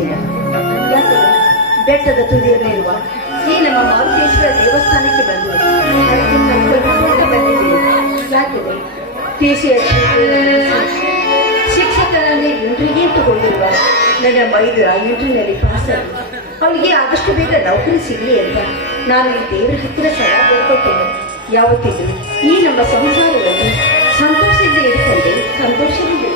ದಿನ ಯಾಕೆ ಬೆಟ್ಟದ ತುದಿಯಲ್ಲಿರುವ ಈ ನಮ್ಮ ಮಾರುತೇಶ್ವರ ದೇವಸ್ಥಾನಕ್ಕೆ ಬಂದು ಯಾಕಿದೆ ಶಿಕ್ಷಕರಲ್ಲಿ ಇಂಟ್ರಿಗೆ ತಗೊಂಡಿರುವ ನನ್ನ ಮೈದೂರ ಇಂಟ್ರಿನಲ್ಲಿ ಪಾಸಾಗಿ ಅವಳಿಗೆ ಆದಷ್ಟು ಬೇಗ ನೌಕರಿ ಸಿಗಲಿ ಅಂತ ನಾನು ಈ ದೇವರ ಹತ್ತಿರ ಸದಾ ಬೇಡ್ಕೊಟ್ಟೇನೆ. ಯಾವತ್ತಿದ್ರು ಈ ನಮ್ಮ ಸಂಸಾರವನ್ನು ಸಂತೋಷದಿಂದ ಇರುತ್ತಂತೆ ಸಂತೋಷವಿದೆ.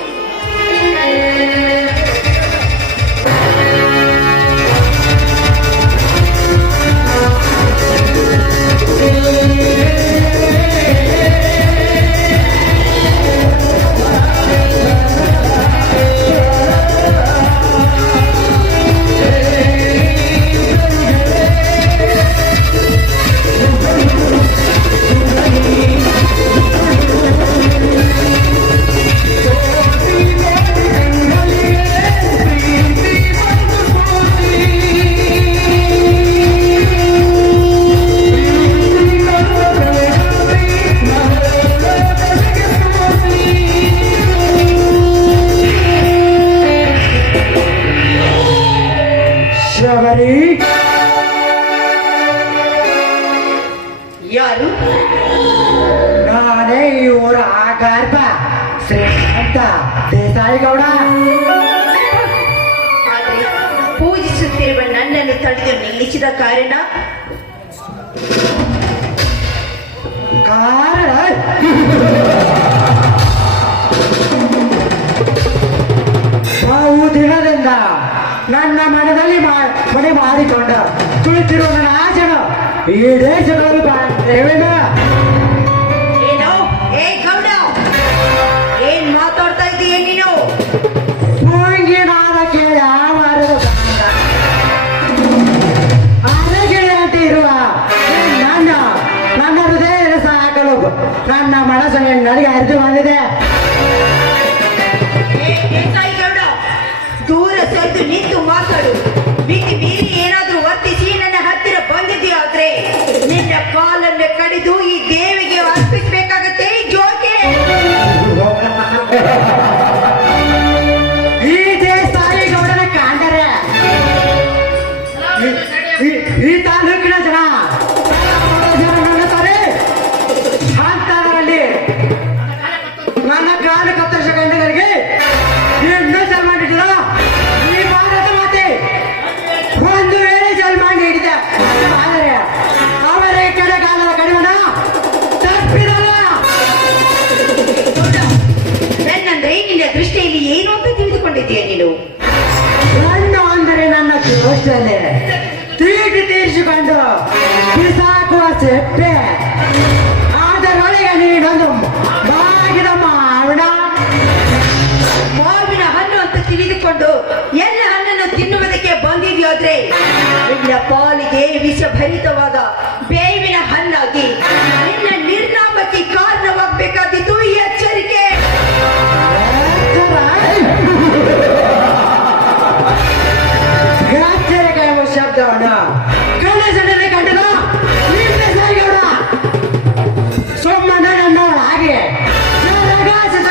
ಯಾರು? ನಾನೇ ಈ ಊರ ಗರ್ಭ ಶ್ರೀಮಂತ ದೇಸಾಯಿ ಗೌಡ. ಆದರೆ ಪೂಜಿಸುತ್ತಿರುವ ನನ್ನನ್ನು ತಡೆದು ನಿಲ್ಲಿಸಿದ ಕಾರಣ ದಿನದಿಂದ ನನ್ನ ಮನದಲ್ಲಿ ಮನೆ ಮಾಡಿಕೊಂಡ ಕುಳಿತಿರುವ ನನ್ನ ಆಚೆನು ಈ ದೇಶದವರು ಏನೋ ಏ ಗೌಡ, ಏನ್ ಮಾತಾಡ್ತಾ ಇದ್ದೀಯ ನೀನು? ಭೂಂಗಿ ನಾದ ಕೇಳಿ ಆವಾರದ ಅರಗಿಳಿ ಅಂತ ಇರುವ ನನ್ನ ಹೃದಯ ಸಾಕಲು ನನ್ನ ಮನಸ್ಸು ನನಗೆ ಅರಿತು ಬಂದಿದೆ. ದೂರ ಸರಿದು ನಿಂತು ಮಾತಾಡು. ಮಿತಿ ಮೀರಿ ಏನಾದ್ರೂ ವರ್ತಿಸಿ ನನ್ನ ಹತ್ತಿರ ಬಂದಿದೆಯಾದ್ರೆ ನಿನ್ನ ಕಾಲನ್ನು ಕಡಿದು ಈ ದೇವಿಗೆ ಅರ್ಪಿಸಬೇಕಾಗತ್ತೆ. ಜೋಕೆ ಈ ದೇಸಾಯಿ ಗೌಡನ ಕಾಂದರೆ ಈ ತಾಲೂಕಿನ ಜನ ನನ್ನತಾರೆ ಅಂತವರಲ್ಲಿ ನನ್ನ ಕಾಲು ಕತ್ತರಿಸ ಗಂಡನಿಗೆ ಇನ್ನೂ ಜನ್ಮಾಡಿದ್ರು. ಈ ಭಾರತ ಮಾತೆ ಒಂದು ವೇಳೆ ಜನ್ಮ ನೀಡಿದ ಆದರೆ ಅವರ ಕೆಳಗಾಲದ ಕಡಿಮೆ ತಪ್ಪಿದಲ್ಲ. ನನ್ನಂದ್ರೆ ನಿನ್ನ ದೃಷ್ಟಿಯಲ್ಲಿ ಏನು ಅಂತ ತಿಳಿದುಕೊಂಡಿದ್ದೀಯ ನೀನು? ಹೆಣ್ಣು ಅಂದರೆ ನನ್ನ ದೋಷದಲ್ಲಿ ತೀಟಿ ತೀರಿಸಿಕೊಂಡು ಬಿಸಾಕುವ ಸೆಪ್ಪೆ. ಅದರೊಳಗೆ ನೀನೊಂದು ಬಾಗಿದ ಮಾವಿನ ಹಣ್ಣು ಅಂತ ತಿಳಿದುಕೊಂಡು ಎಲ್ಲ ಹಣ್ಣನ್ನು ತಿನ್ನುವುದಕ್ಕೆ ಬಂದಿದೆಯಾದ್ರೆ ನಿನ್ನ ಪಾಲಿಗೆ ವಿಷಭರಿತವಾದ ಬೇವಿನ ಹಣ್ಣಾಗಿ ನಿನ್ನ ನಿರ್ನಾಮಕ್ಕೆ ಕಾರಣವಾಗಬೇಕಾದಿತ್ತು. ಈ ಎಚ್ಚರಿಕೆ. ಶಬ್ದವನ್ನ ಕಣ್ಣಲ್ಲಿ ಕಂಡಿದ ಗೌಡ ಸೊಮ್ಮನ ನನ್ನವಳ ಹಾಗೆ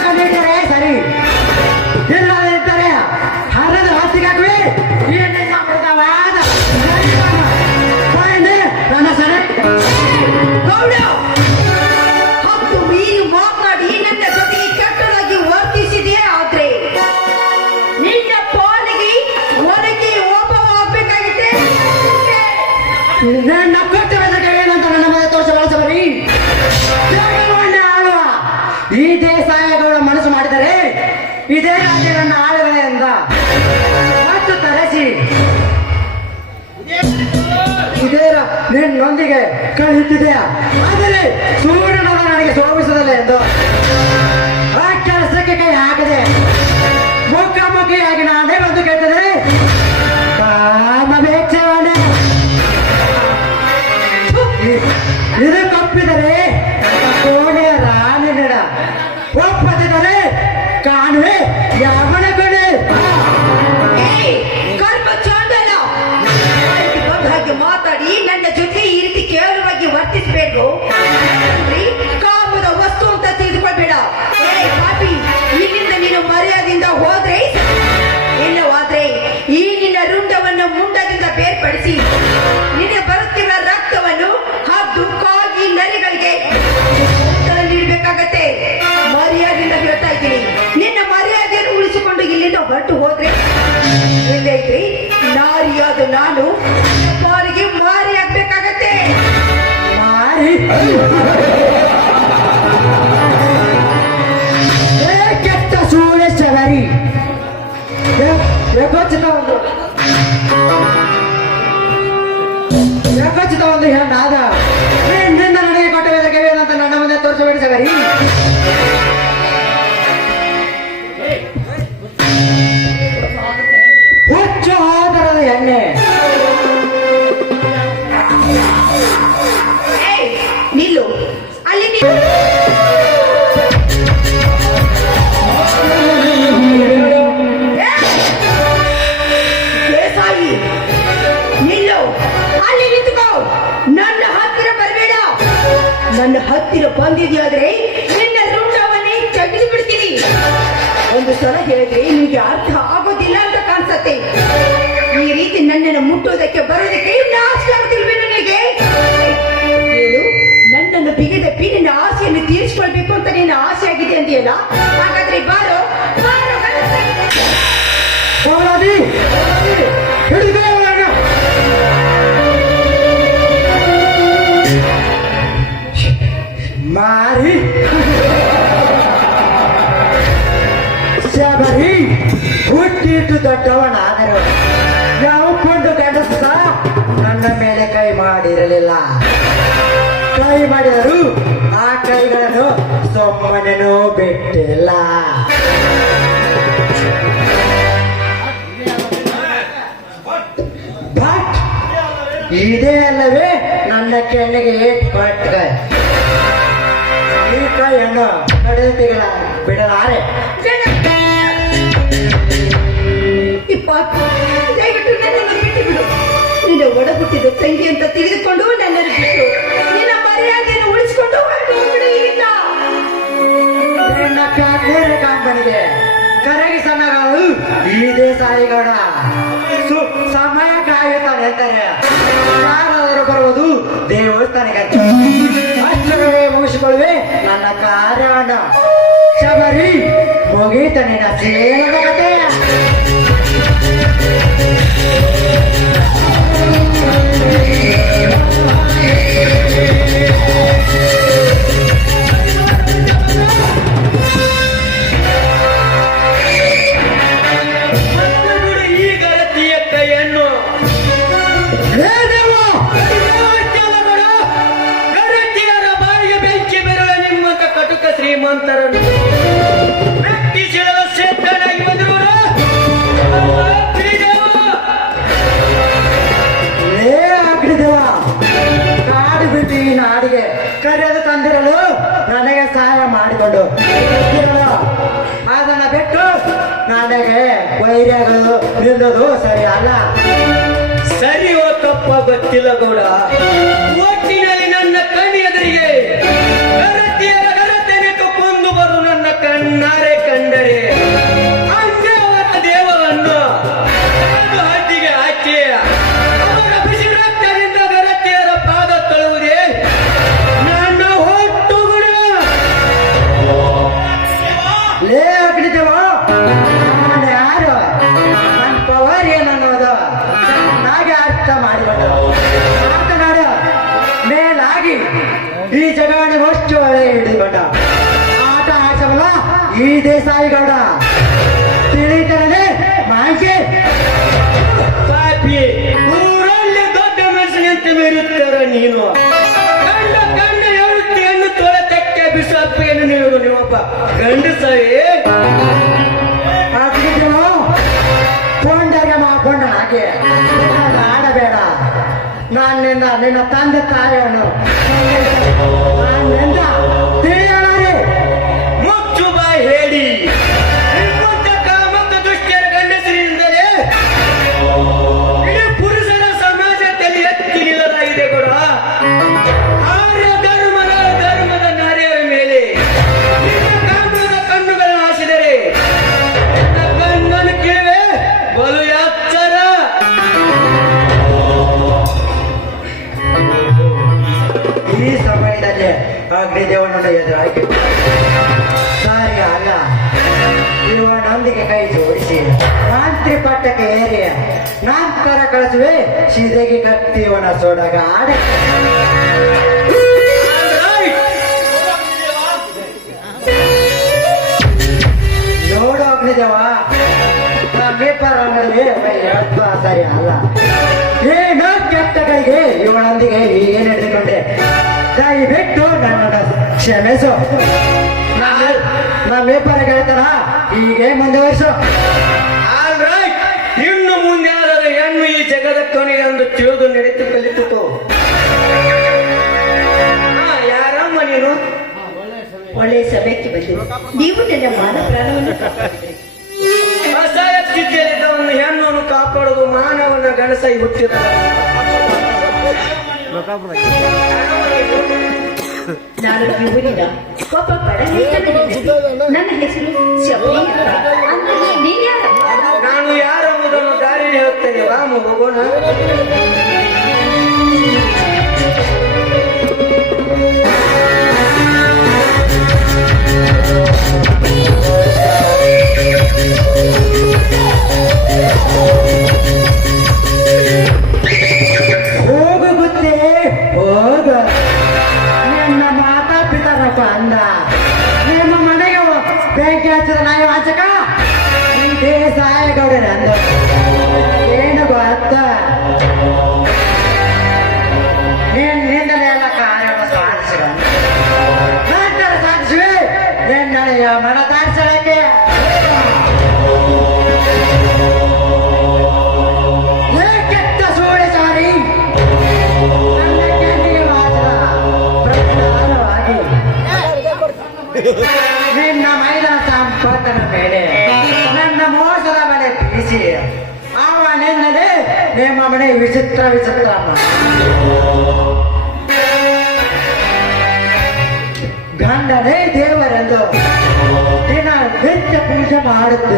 ಕಂಡಿರ್ತಾರೆ ಸರಿ. ಇಲ್ಲದಿದ್ದರೆ ಹರದ ಹೊತ್ತಿಗಾಗ್ವಿ ನನ್ನ ಸರಿ ಗೌಡ, ಹತ್ತು ಮೀರಿ ಮಾತಾಡಿ ನನ್ನ ಜೊತೆಗೆ ಕೆಟ್ಟದಾಗಿ ವರ್ತಿಸಿದೆಯೇ ಆದ್ರೆ ನಿನ್ನ ಪಾಲಿಗೆ ಒಳಗೆ ಒಬ್ಬವಾಗಬೇಕಾಗಿದೆ. ನನ್ನ ಕೊಟ್ಟವರಿಗೆ ಏನಂತ ನನ್ನ ಮನೆ ತೋರಿಸಬರಿ ಆಳುವ ಈ ದೇಸಾಯಗಳ ಮನಸ್ಸು ಮಾಡಿದರೆ ಇದೇ ರಾಜ್ಯ ನನ್ನ ಆಳುಗಳೆಂದ ಮತ್ತು ತರಸಿ ಇದೇ ನಿನ್ನೊಂದಿಗೆ ಕಳುಹಿಸಿದೆಯಾ ಆದರೆ ಸೂರ್ಯನದ ನನಗೆ ಶೋಭಿಸದಲ್ಲ ಎಂದು ಆ ಕೆಲಸಕ್ಕೆ ಕೈ ಹಾಕದೆ ಮುಖಾಮುಖಿಯಾಗಿ ನಾನೇ ಬಂದು ಕೇಳ್ತದೆ. ಕಾಮವೇಚ್ಛವನ್ನೇ ಇದು ತಪ್ಪಿದರೆ ಕೋಣೆಯ ರಾಣಿ ನಡ ಒಪ್ಪದಿದ್ದರೆ ಕಾಣುವೆ ಯಾವನ ಕೊನೆ ಹಾಗೆ ಮಾತಾಡಿ ನನ್ನ ಜೊತೆ ಈ ರೀತಿ ಕೇವಲವಾಗಿ ವರ್ತಿಸಬೇಕು. ಕಾಮದ ವಸ್ತು ಅಂತ ತಿಳಿದುಕೊಳ್ಬೇಡ. ಪಾಪಿ, ಇಲ್ಲಿಂದ ನೀನು ಮರ್ಯಾದೆ ಇಲ್ಲಿಂದ ಹೊರಟು ಹೋದ್ರೆ ಇಲ್ಲೈತ್ರಿ ನಾರಿಯಾದ ನಾನು ಮಾರಿಗೆ ಮಾರಿ ಆಗ್ಬೇಕಾಗತ್ತೆ. ಮಾರಿ ಕೆಟ್ಟ ಸೂಳೆ ಚಲರಿ ಯಾಕೋಚಿತ ಒಂದು ಹೆಣ್ಣಾದ ನಿನ್ನ ನನಗೆ ಕೊಟ್ಟ ಅಂತ ನನ್ನ ಮುಂದೆ ತೋರಿಸಬೇಡಿ ಸಗರಿ. ಹುಚ್ಚು ಆದರದ ಎಣ್ಣೆ ನಿಲ್ಲು ಅಲ್ಲಿ ದೇಸಾಯಿ ನಿಲ್ಲು ಅಲ್ಲಿ ನಿಂತುಕೋ. ನನ್ನ ಹತ್ತಿರ ಬರಬೇಡ. ನನ್ನ ಹತ್ತಿರ ಬಂದಿದ್ಯಾದ್ರೆ ನಿನ್ನ ರುಂಡವನ್ನೇ ಚಗಿಸಿ ಬಿಡ್ತೀನಿ. ಒಂದು ಸಲ ಹೇಳಿದ್ರೆ ನಿಮಗೆ ಅರ್ಥ ಆಗೋದಿಲ್ಲ ಅಂತ ಕಾಣಿಸತ್ತೆ. ಈ ರೀತಿ ನನ್ನನ್ನು ಮುಟ್ಟುವುದಕ್ಕೆ ಬರೋದಕ್ಕೆ ನಾಶ ಆಗ್ತಿಲ್ವೇ ನನಗೆ? ಏನು ನನ್ನನ್ನು ಬಿಗಿದಪ್ಪಿ ನಿನ್ನ ಆಸೆಯನ್ನು ತೀರಿಸಿಕೊಳ್ಬೇಕು ಅಂತ ನಿನ್ನ ಆಸೆ ಆಗಿದೆ ಅಂತೀಯಲ್ಲ? ಹಾಗಾದ್ರೆ ಬಾರೋ ಬಾರೋ ಗಣಪತಿ. ಮಾರಿ ಶಬರಿ ಹುಟ್ಟಿಟ್ಟು ದೊಡ್ಡವನಾದರು ನಾವು ಕೊಂಡು ಗಂಡಸ ನನ್ನ ಮೇಲೆ ಕೈ ಮಾಡಿರಲಿಲ್ಲ. ಕೈ ಮಾಡಿದರು ಆ ಕೈಗಳನ್ನು ಸೊಮ್ಮನೆನೂ ಬಿಟ್ಟಿಲ್ಲ. ಬಟ್ ಇದೇ ಅಲ್ಲವೇ ನನ್ನ ಕೆನ್ನೆಗೆ ಏಟ್ ಕೊಟ್ಟ ಈ ಕೈಯನ್ನು ನಡೆಯುತ್ತಿಗಳ ಬಿಡಲಾರೆ. ದಯವಿಟ್ಟು ನನ್ನನ್ನು ಬಿಟ್ಟು ಬಿಡು. ನಿನ್ನ ಒಡ ಹುಟ್ಟಿದ ತಂಗಿ ಅಂತ ತಿಳಿದುಕೊಂಡು ನನ್ನನ್ನು ಬಿಟ್ಟು ನಿನ್ನ ಮರ್ಯಾದೆಯನ್ನು ಉಳಿಸಿಕೊಂಡು ಹೊರಟುಬಿಡು ಇಲ್ಲಿಂದ. ನಿನ್ನ ಕಾಕೂರೆ ಕಾಂಬನಿಗೆ ಕರಗಿ ಸಣ್ಣಗಳು ಈ ದೇಸಾಯಿಗೌಡ ಸಮಯ ಕಾಯುತ್ತಾನೆ ಅಂತಾರೆ. ಯಾರಾದರೂ ಬರುವುದು ದೇವಸ್ಥಾನಕ್ಕೆ ಅಷ್ಟವೇ ಮುಗಿಸಿಕೊಳ್ಳುವೆ ನನ್ನ ಕಾರ್ಯವನ್ನು. ಶಬರಿ ಮುಗೀತ ನಿನ್ನ ಸೇನದ ಕತೆ. ಈ ಗರತಿಯ ಕೈಯನ್ನು ಗರತಿಯರ ಬಾಯಿಗೆ ಬೆಂಕಿ ಬೆರಳ ನಿಮ್ಮಂತ ಕಟುಕ ಶ್ರೀಮಂತರನ್ನು ವ್ಯಕ್ತಿಶೀಲ ಸೇತನಾಗಿ ಬಂದರು. ಕಾಡು ಬಿಟ್ಟು ಈ ನಾಡಿಗೆ ಕರೆದು ತಂದಿರಲು ನನಗೆ ಸಹಾಯ ಮಾಡಿಕೊಂಡು ಅದನ್ನ ಬಿಟ್ಟು ನನಗೆ ವೈರ್ಯಗಳು ನಿಲ್ಲೋದು ಸರಿ ಅಲ್ಲ. ಸರಿಯೋ ತಪ್ಪ ಗೊತ್ತಿಲ್ಲ ಗೌಡ. ಒಟ್ಟಿನಲ್ಲಿ ನನ್ನ ಕಣ್ಣೆದುರಿಗೆ ಗರತಿಯರ ಗರತೆಗೆ ಕೊಂದು ಬರು ನನ್ನ ಕಣ್ಣಾರೆ ಕಂಡರೆ ಅಂದೇವರ ದೇವವನ್ನು ಹದ್ದಿಗೆ ಹಾಕಿ ಅವರ ಬಿಸಿ ರಕ್ತದಿಂದ ಗರತಿಯರ ಪಾದ ತಳುವುದೇ ನನ್ನ ಹೊಟ್ಟು ಗುಣ. ಲೇ ಅಗ್ನಿದೇವ, ನಾನು ಯಾರು, ನನ್ನ ಪವರ್ ಏನನ್ನೋದು ಚೆನ್ನಾಗಿ ಅರ್ಥ ಮಾಡಿಕೊಂಡು ಮಾತನಾಡ ಮೇಲಾಗಿ ಈ ಜಗವಣೆ ಅಷ್ಟು ಒಳ್ಳೆ ಹಿಡಿದುಕೊಂಡ ಆಟ ಆಡ್ಸವಲ್ಲ ಈ ದೇಸಾಯಿಗೌಡ. ತಿಳಿತಾನೆ ಮಾಂಕೆ ಪಾಪಿ ಊರಲ್ಲಿ ದೊಡ್ಡ ಮನುಷ್ಯನಂತೆ ಮೆರುತ್ತಾರೆ ನೀನು. ಕಂಡ ಕಂಡ ಯಾವತ್ತಿಯನ್ನು ತೊಳೆ ತೆಕ್ಕೆ ಬಿಸಾಪಿಯನ್ನು ನೀವೊಬ್ಬ ಗಂಡಸವೇ. ಕೊಂಡಗೆ ಮಾಕೊಂಡ ಹಾಗೆ ಆಡಬೇಡ. ನಾನಿಂದ ನಿನ್ನ ತಂದೆ ತಾಯಿಯನ್ನು ನಾನಿಂದ ತಿಳಿಯಲಾರೆ. ಮುಚ್ಚು ಬಾಯಿ ಹೇಳಿ ನಿಮ್ಮಂತ ಕಾಮಕ ದುಷ್ಟರ ಗಂಡಸರಿಂದಲೇ ಇಡೀ ಪುರುಷರ ಸಮಾಜದಲ್ಲಿ ಎತ್ತಿ ನಿಲ್ಲಲಾಗಿದೆ ಕೂಡ. ಆರ್ಯ ಧರ್ಮದ ನಾರಿಯರ ಮೇಲೆ ನಿನ್ನ ಕಾಮದ ಕಣ್ಣುಗಳನ್ನು ಹಾಸಿದರೆ ಕಣ್ಣನ್ನು ಕೇಳಿವೆ ಬಲು ಎಚ್ಚರ. ಈ ಸಮಯದಲ್ಲಿ ಪಟ್ಟಕ್ಕೆ ಏರಿ ನಂತರ ಕಳಿಸುವೆ ಸೀದೆಗೆ ಕಟ್ಟಿವನ ಸೊಡಗಾಡ ನೋಡು ಅಗ್ನಿದೇವ ಪೇಪರ್ ಸರಿ ಅಲ್ಲ ಏನೋ ಕೆಟ್ಟಗಳಿಗೆ ಇವಳೊಂದಿಗೆ ಹೀಗೆ ನಡೆದುಕೊಂಡೆ ದಯವಿಟ್ಟು ನನ್ನನ್ನು ಕ್ಷಮಿಸು ನಾ ಪೇಪರ್ ಹೇಳ್ತಾರ ಹೀಗೆ ಮುಂದುವರಿಸು. ಇನ್ನು ಮುಂದೆ ಆದರೆ ಹೆಣ್ಣು ಈ ಜಗದ ಕೊನೆಗೆ ಒಂದು ತಿಳಿದು ನಡೆದು ಕಲಿತುಕೋ. ಯಾರಮ್ಮ ನೀನು? ಒಳ್ಳೆಯ ಸಮಯಕ್ಕೆ ಬಂದಿದೆ. ನೀವು ನನ್ನ ಮಾನ ಪ್ರಾಣವನ್ನು ಕಾಪಾಡಿದ್ರಿ. ಅಸಹಾಯ ಸ್ಥಿತಿಯಲ್ಲಿದ್ದ ಒಂದು ಹೆಣ್ಣನ್ನು ಕಾಪಾಡುವುದು ಮಾನವನ ಗಣಸಾಗಿ ಹುಟ್ಟಿದ. ನಾನು ಊರಿನ ಒಬ್ಬ ಬಡ ನನ್ನ ಹೆಸರು ಶಬರಿ ಅಂತ. ಅಂದ್ಮೇಲೆ ನೀನ್ ಯಾರಮ್ಮ? ನಾನು ಯಾರೆಂಬುದನ್ನು ದಾರಿ ಹೇಳುತ್ತೇನೆ, ವಾಮ ಹೋಗೋಣ. ಹೋಗು ಗೊತ್ತೇ ಹೋಗ ನಿನ್ನ ಮಾತಾ ಪಿತರಪ್ಪ ಅಂದ ನಿಮ್ಮ ಮನೆಗೆ ಬೆಂಕಿ ಹಚ್ಚಿದ ನಾಯಿ ವಾಚಕ ಇದೇ ಸಾಯಗೌಡರ ಅಂದ ಏನು ಗೊತ್ತ ನಿನ್ನಿಂದಲೇ ಎಲ್ಲ ಕಾರ್ಯವನ್ನು ಸಾಧಿಸಿದ ನಂತರ ಸಾಧಿಸುವೆ ನಿನ್ನಳೆಯ ಮನ ತಾರಿಸಲಿಕ್ಕೆ ಕೆಟ್ಟ ಸೂಳೆ ಸಾರಿ ನನ್ನ ಕೆಂಡಿಗೆ ಮಾತ್ರ ಪ್ರಧಾನವಾಗಿ ನಿನ್ನ ಮೈದ ಸಂಪತ್ತನ ಮೇಲೆ ನನ್ನ ಮೋಸದ ಮನೆ ಬೀಸಿ ಅವ ನಿನ್ನದೇ ನಿಮ್ಮ ಮನೆ ವಿಚಿತ್ರ ವಿಚಿತ್ರ ಗಂಡನೇ ದೇವರೆಂದು ದಿನ ನಿತ್ಯ ಪೂಜೆ ಮಾಡುತ್ತೆ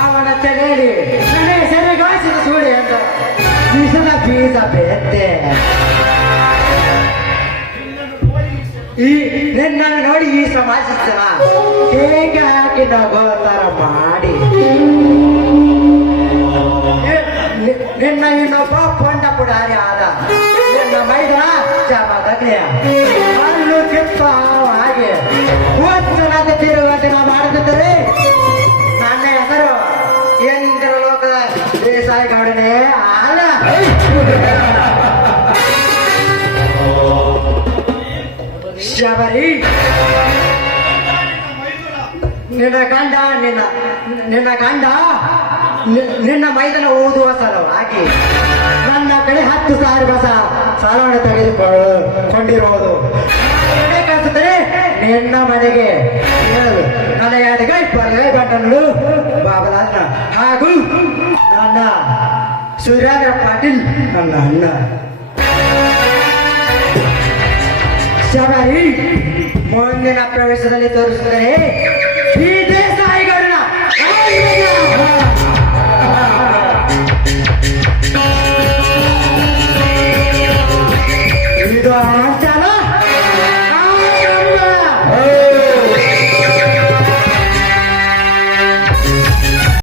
ಅವನ ತಲೆಯಲ್ಲಿ ನನಗೆ ಸರಿಗಾಯಿಸಿದ ಸೂಳೆ ಅಂತ ಬೀಸದ ಬೀಸ ಬೆತ್ತೆ ಈ ನಿನ್ನನ್ನು ನೋಡಿ ಈ ಸಮಾಜಿಸ್ತಾನ ಹೇಗೆ ಹಾಕಿ ನಗೋತರ ಮಾಡಿ ನಿನ್ನ ಇನ್ನೊಬ್ಬ ಪೊಂಡ ಪುಡಾರಿ ಆದ ನಿನ್ನ ಮೈದ ಚಮದಗ್ನೆಯ ಅಲ್ಲೂ ಕಿಪ್ಪ ಹಾಗೆ ಮೂವತ್ತನಾದ ತಿರುಗಂತೆ ನಾವು ಮಾಡುತ್ತಿದ್ದರೆ ನನ್ನ ಹೆಸರು ಎಂದ್ರ ಲೋಕದ ದೇಸಾಯಿ ಗೌಡನೇ ಅಲ್ಲ ಶಬರಿ ನಿನ್ನ ಗಂಡ ನಿನ್ನ ಮೈದನ ಓದುವ ಸಲುವಾಗಿ ನನ್ನ ಕಡೆ 10,000 ಬಸ ಸಾಲವನ್ನು ತೆಗೆದುಕೊಂಡಿರುವುದು ಕಳಿಸುತ್ತದೆ ನಿನ್ನ ಮನೆಗೆ ನನಗೆ 25 ಗಂಟಲು ಬಾಬಲಾದ ಹಾಗೂ ನನ್ನ ಸೂರ್ಯೇಂದ್ರ ಪಾಟೀಲ್ ನನ್ನ ಅಣ್ಣ ಶಬರಿ ಮುಂದಿನ ಪ್ರವೇಶದಲ್ಲಿ ತೋರಿಸಿದರೆ